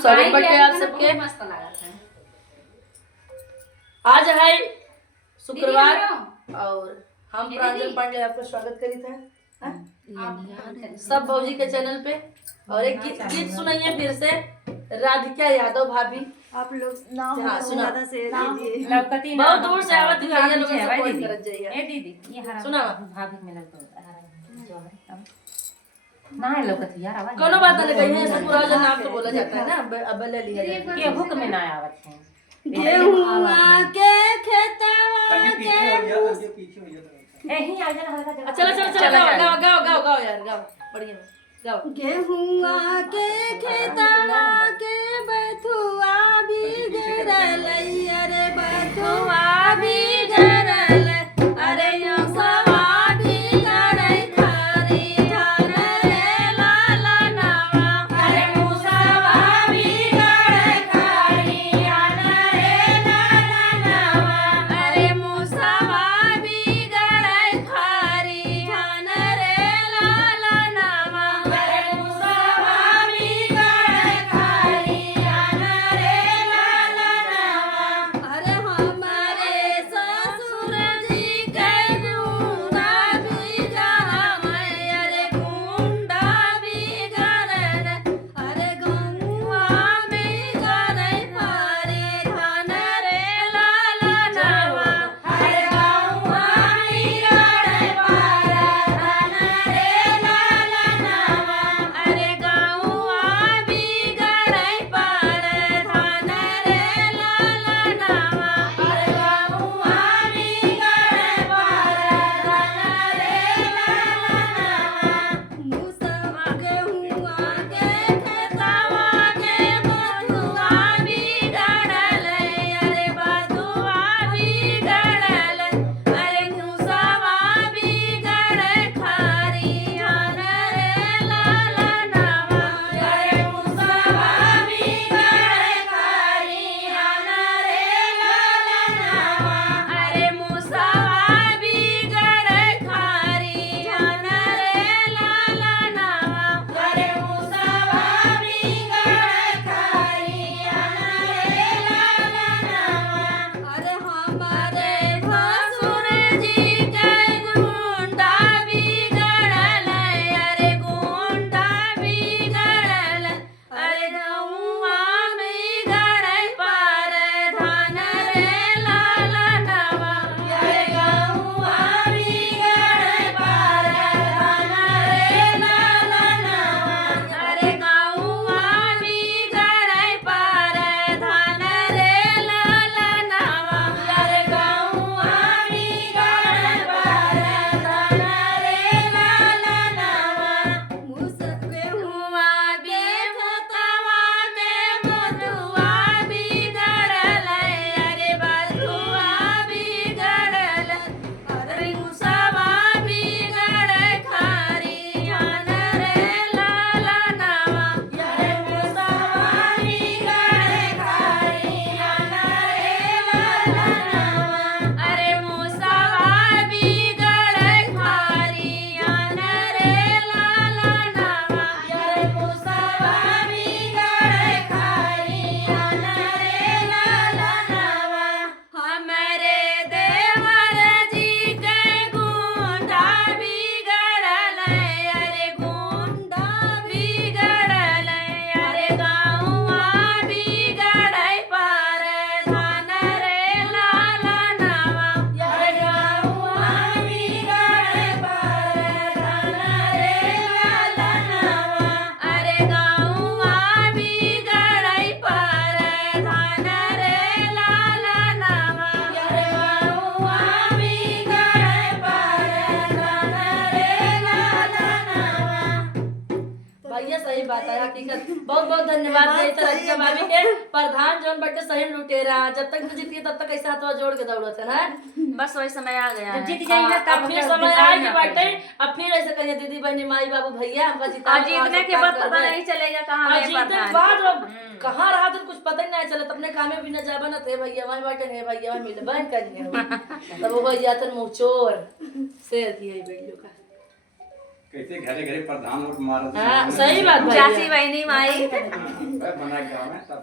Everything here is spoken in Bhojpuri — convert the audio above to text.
स्वागत बटे आप सबके। मस्त लागत है। आज है शुक्रवार और हम प्रांजल पांडे आपका स्वागत करी थे सब भौजी के चैनल पे। और एक गीत सुनाइए फिर से, राधिका यादव भाभी। आप लोग नाम हाँ, सुना। ज्यादा शेयर कीजिए। लौकती बहुत दूर से आवत है भैया लोग है भाई सपोर्ट दीदी। करत जाइए। ए दीदी ये हरा सुना। भाभी में लग ना है लौकती यार आवाज कोनो बात नहीं कही है, ऐसे पूरा जो नाम तो बोला जाता है ना, अब ले लिया जाता है। के हुक में ना आवत है। गेहुआ के खेतवा के यही आ जाना हल्का जगह। चलो चलो चलो गाओ गाओ गाओ गाओ यार, गाओ बढ़िया गाओ। गेहुआ के खेतवा के बथुआ भी गरल, अरे बथुआ भी गरल, अरे सवा भी गरल खारी धान रे लाला नवा, अरे मुसवा भी गरल खारी धान रे लाला नवा, अरे मुसवा भी गरल खारी धान रे लाला नवा, अरे मुसवा भी गरल खारी धान रे लाला नवा। अरे हमारे ससुर जी के गुंडा भी जहाँ मैं, अरे गुंडा भी गरल, अरे गंगुआ में गरल पारे धान रे लाला नवा, अरे गंगुआ में गरल पारा धान रे लाला नवा, अरे गंगुआ भी गरल पारा धान रे लाला नवा, अरे गंगुआ भी गरल पारा धान रे लाला नवा। मुसवा गेहुआ के खेतवा के बथुआ भी गरल, अरे बथुआ भी गरल, अरे मुसवा भी गरल खारी धान रे लाला नवा, अरे मुसवा भी गरल खारी धान रे लाला नवा, अरे मुसवा भी गरल खारी धान रे लाला नवा, अरे मुसवा भी गरल खारी धान रे लाला नवा। अरे हमारे ससुर जी के गुंडा भी गरल, अरे गुंडा भी गरल, अरे गौआ में गरल पार धान रे लाला नवा, अरे गौआ भी गरल पार धान रे लाला नवा, अरे गौआ भी गरल पार धान रे लाला नवा, अरे गौआ भी गरल पार धान रे लाला नवा। मुसके हुआ बेखतवा में बथुआ भी गरल, अरे बथुआ भी गरल, अरे मुसवा भी गरल खारी धान रे लाला नवा, अरे मुसवा भी गरल खारी धान रे लाला नवा, अरे मुसवा भी गरल खारी धान रे लाला नवा, अरे मुसवा भी गरल खारी धान रे लाला नवा। हमारे देवर जी के गुंडा भी गरल, अरे गुंडा भी गरल, अरे गौआ भी गरल पार धान रे लाला नवा, अरे गौआ भी गरल पार धान रे लाला नवा, अरे गौआ भी गरल पार धान रे लाला नवा, अरे गौआ भी गरल पार धान रे लाला नवा। भैया सही बात है, हकीकत। बहुत बहुत धन्यवाद रजिका भाभी के। प्रधान जौन बटे सही लुटेरा, जब तक जीती है तब तक ऐसा हाथवा जोड़ के दौड़त है ना। बस वही समय आ गया है। जीत जाइए अब फिर समय आएगी बाटे, अब फिर ऐसे कहिए दीदी बहनी माई बाबू भैया हमका जिता। जीतने के बाद पता नहीं चलेगा कहाँ है जीतने के प्रधान। बाद अब कहाँ रहा तो कुछ पता ही नहीं चला। अपने काम में भी न जाबा न थे भैया वहीं बाटे है भैया वहीं मिले बहन करिए तब वो भैया तन मुँह चोर शेर की है वीडियो का। कैसे घरे घरे प्रधान वोट मारा हाँ सही बात भाई चाची बहनी माई बना गाँव में सब